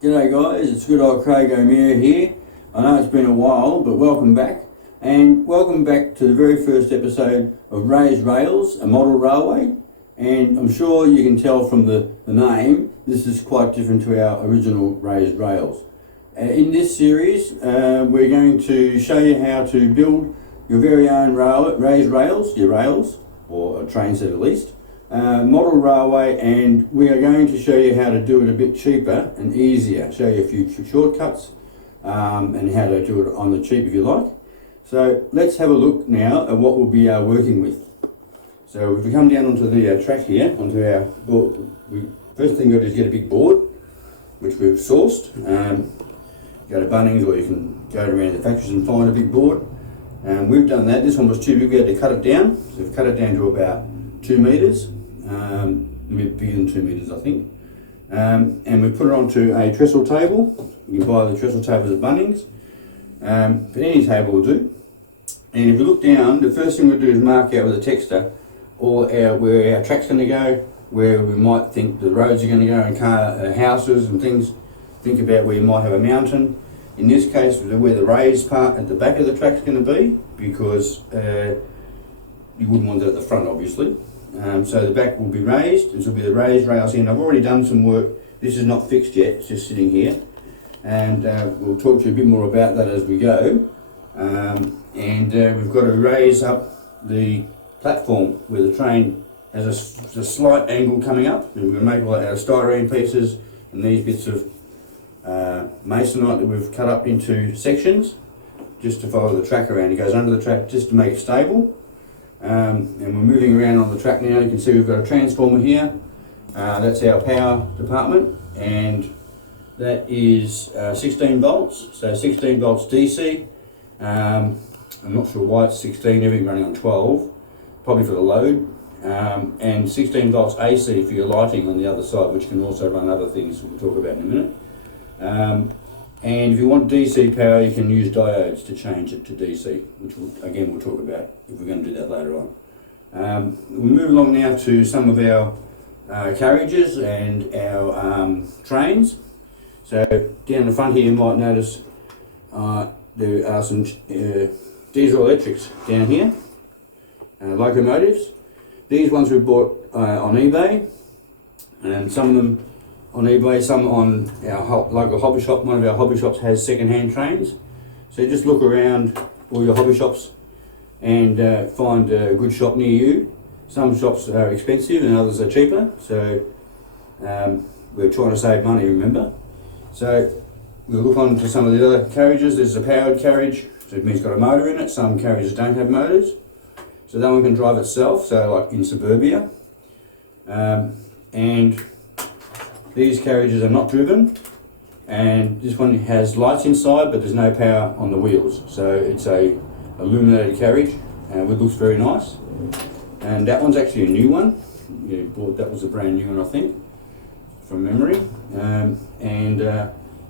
G'day guys, it's good old Craig O'Meara here. I know it's been a while, but welcome back. And welcome back to the very first episode of Raised Rails, a model railway. And I'm sure you can tell from the name, this is quite different to our original Raised Rails. In this series, we're going to show you how to build your very own raised rails, your rails, or a train set at least. Model railway, and we are going to show you how to do it a bit cheaper and easier. Show you a few shortcuts and how to do it on the cheap if you like. So let's have a look now at what we'll be working with. So if we come down onto the track here, onto our board, first thing we've got to do is get a big board, which we've sourced. Go to Bunnings, or you can go around the factories and find a big board. We've done that. This one was too big, we had to cut it down. So we've cut it down to about 2 metres. A bit bigger than 2 metres I think, and we put it onto a trestle table. You can buy the trestle tables at Bunnings, but any table will do. And if you look down, the first thing we'll do is mark out with a texter where our track's going to go, where we might think the roads are going to go, and houses and things. Think about where you might have a mountain. In this case, where the raised part at the back of the track's going to be, because you wouldn't want it at the front obviously. So the back will be raised. This will be the raised rails here. And I've already done some work. This is not fixed yet, it's just sitting here. And we'll talk to you a bit more about that as we go. We've got to raise up the platform where the train has a slight angle coming up. And we're going to make all that out of styrene pieces and these bits of masonite that we've cut up into sections just to follow the track around. It goes under the track just to make it stable. And we're moving around on the track now. You can see we've got a transformer here. That's our power department, and that is 16 volts. So 16 volts DC. I'm not sure why it's 16, everything running on 12, probably for the load. And 16 volts AC for your lighting on the other side, which can also run other things we'll talk about in a minute. And if you want DC power, you can use diodes to change it to DC, which we'll talk about if we're going to do that later on. We'll move along now to some of our carriages and our trains. So down the front here you might notice there are some diesel electrics down here, locomotives. These ones we bought on eBay, and some of them on eBay, some on our local hobby shop. One of our hobby shops has second-hand trains. So just look around all your hobby shops and find a good shop near you. Some shops are expensive and others are cheaper. So we're trying to save money, remember. So we'll look on to some of the other carriages. There's a powered carriage, so it means it's got a motor in it. Some carriages don't have motors. So that one can drive itself, so like in suburbia. And these carriages are not driven, and this one has lights inside but there's no power on the wheels, so it's a illuminated carriage, which looks very nice. And that one's actually a new one. That was a brand new one I think, from memory.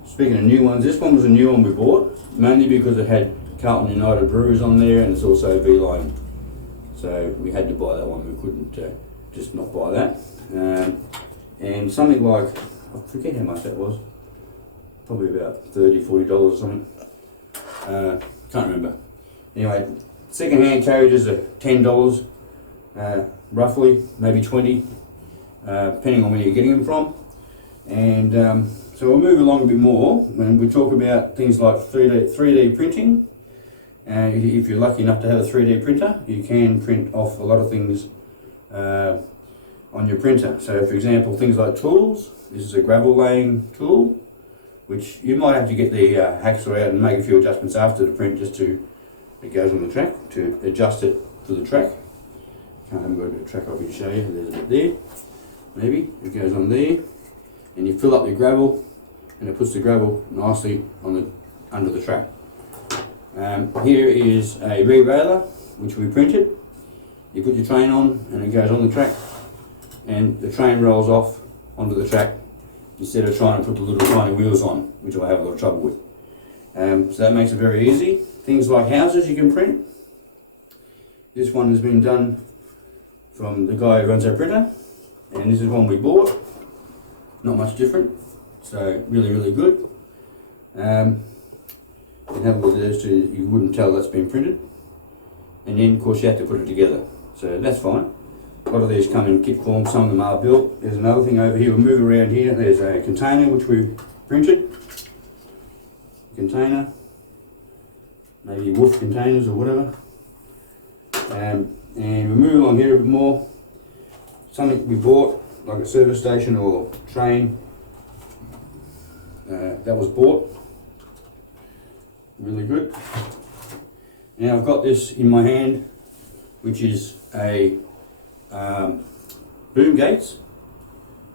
Speaking of new ones, this one was a new one we bought, mainly because it had Carlton United Brewers on there, and it's also V-Line. So we had to buy that one, we couldn't just not buy that. And something like, I forget how much that was, probably about $30, $40 or something. Can't remember. Anyway, second-hand carriages are $10, roughly, maybe 20, depending on where you're getting them from. And so we'll move along a bit more when we talk about things like 3D printing. If you're lucky enough to have a 3D printer, you can print off a lot of things on your printer. So for example, things like tools. This is a gravel laying tool, which you might have to get the hacksaw out and make a few adjustments after the print, just to, it goes on the track, to adjust it for the track. Can't go to the track, I can show you, there's a bit there, maybe, it goes on there, and you fill up your gravel, and it puts the gravel nicely on under the track. Here is a re-railer, which we printed. You put your train on, and it goes on the track, and the train rolls off onto the track instead of trying to put the little tiny wheels on, which I have a lot of trouble with. So that makes it very easy. Things like houses you can print. This one has been done from the guy who runs our printer, and this is one we bought. Not much different. So really, really good. You can have a look at those two, you wouldn't tell that's been printed. And then of course you have to put it together. So that's fine. A lot of these come in kit form, some of them are built. There's another thing over here, we'll move around here. There's a container which we printed. Container, maybe wolf containers or whatever. And we move along here a bit more. Something we bought, like a service station or train, that was bought. Really good. Now I've got this in my hand, which is a boom gates,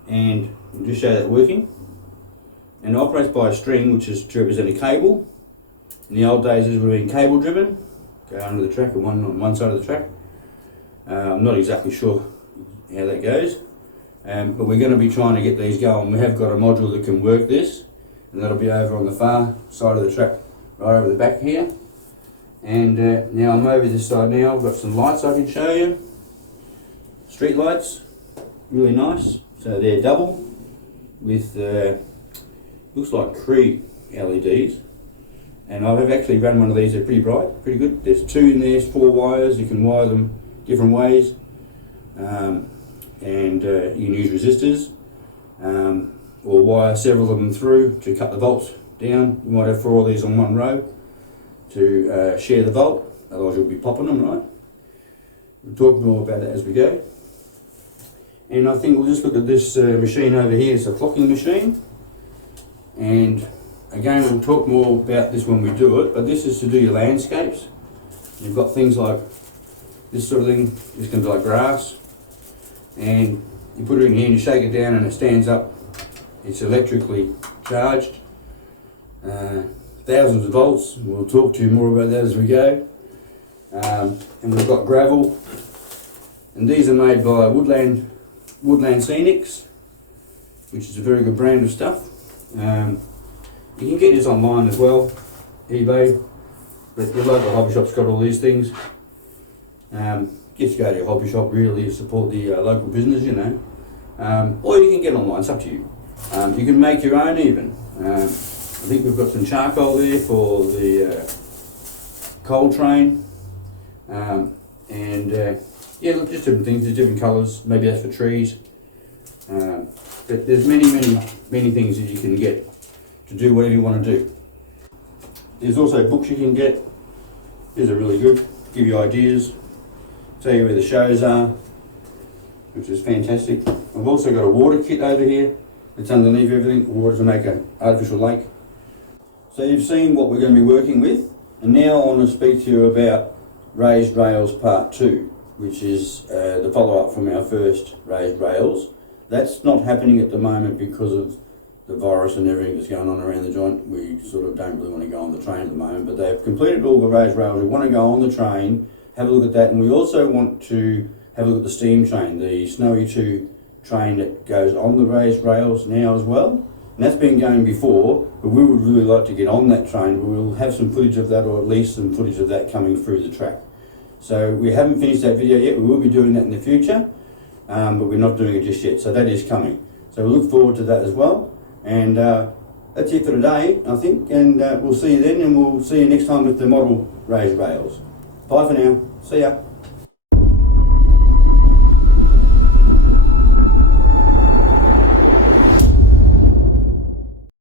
and I'll just show that working. And it operates by a string, which is to represent a cable. In the old days, this would have been cable driven, go under the track on one side of the track. I'm not exactly sure how that goes, but we're going to be trying to get these going. We have got a module that can work this, and that'll be over on the far side of the track, right over the back here. And now I'm over this side now. I've got some lights I can show you. Street lights, really nice. So they're double with looks like Cree LEDs. And I've actually run one of these. They're pretty bright, pretty good. There's two in there, there's 4 wires. You can wire them different ways, and you can use resistors, or wire several of them through to cut the volts down. You might have 4 of these on one row to share the volt, otherwise you'll be popping them, right? We'll talk more about that as we go. And I think we'll just look at this machine over here. It's a clocking machine, and again we'll talk more about this when we do it, but this is to do your landscapes. You've got things like this sort of thing. This can be like grass, and you put it in here and you shake it down and it stands up. It's electrically charged, thousands of volts. We'll talk to you more about that as we go. And we've got gravel, and these are made by Woodland Scenics, which is a very good brand of stuff. You can get this online as well, eBay, but your local hobby shop's got all these things. Just go to your hobby shop, really support the local business, you know. Or you can get online, it's up to you. You can make your own even. I think we've got some charcoal there for the coal train. Yeah, look, just different things, there's different colours, maybe that's for trees. But there's many things that you can get to do whatever you want to do. There's also books you can get. These are really good, give you ideas, tell you where the shows are, which is fantastic. I've also got a water kit over here. It's underneath everything, water to make an artificial lake. So you've seen what we're going to be working with, and now I want to speak to you about Raised Rails Part 2, which is the follow-up from our first Raised Rails. That's not happening at the moment because of the virus and everything that's going on around the joint. We sort of don't really want to go on the train at the moment, but they've completed all the Raised Rails. We want to go on the train, have a look at that, and we also want to have a look at the steam train, the Snowy 2 train that goes on the Raised Rails now as well. And that's been going before, but we would really like to get on that train. But we'll have some footage of that, or at least some footage of that coming through the track. So we haven't finished that video yet. We will be doing that in the future, but we're not doing it just yet. So that is coming. So we look forward to that as well. And that's it for today, I think. And we'll see you then, and we'll see you next time with the model Raised Rails. Bye for now. See ya.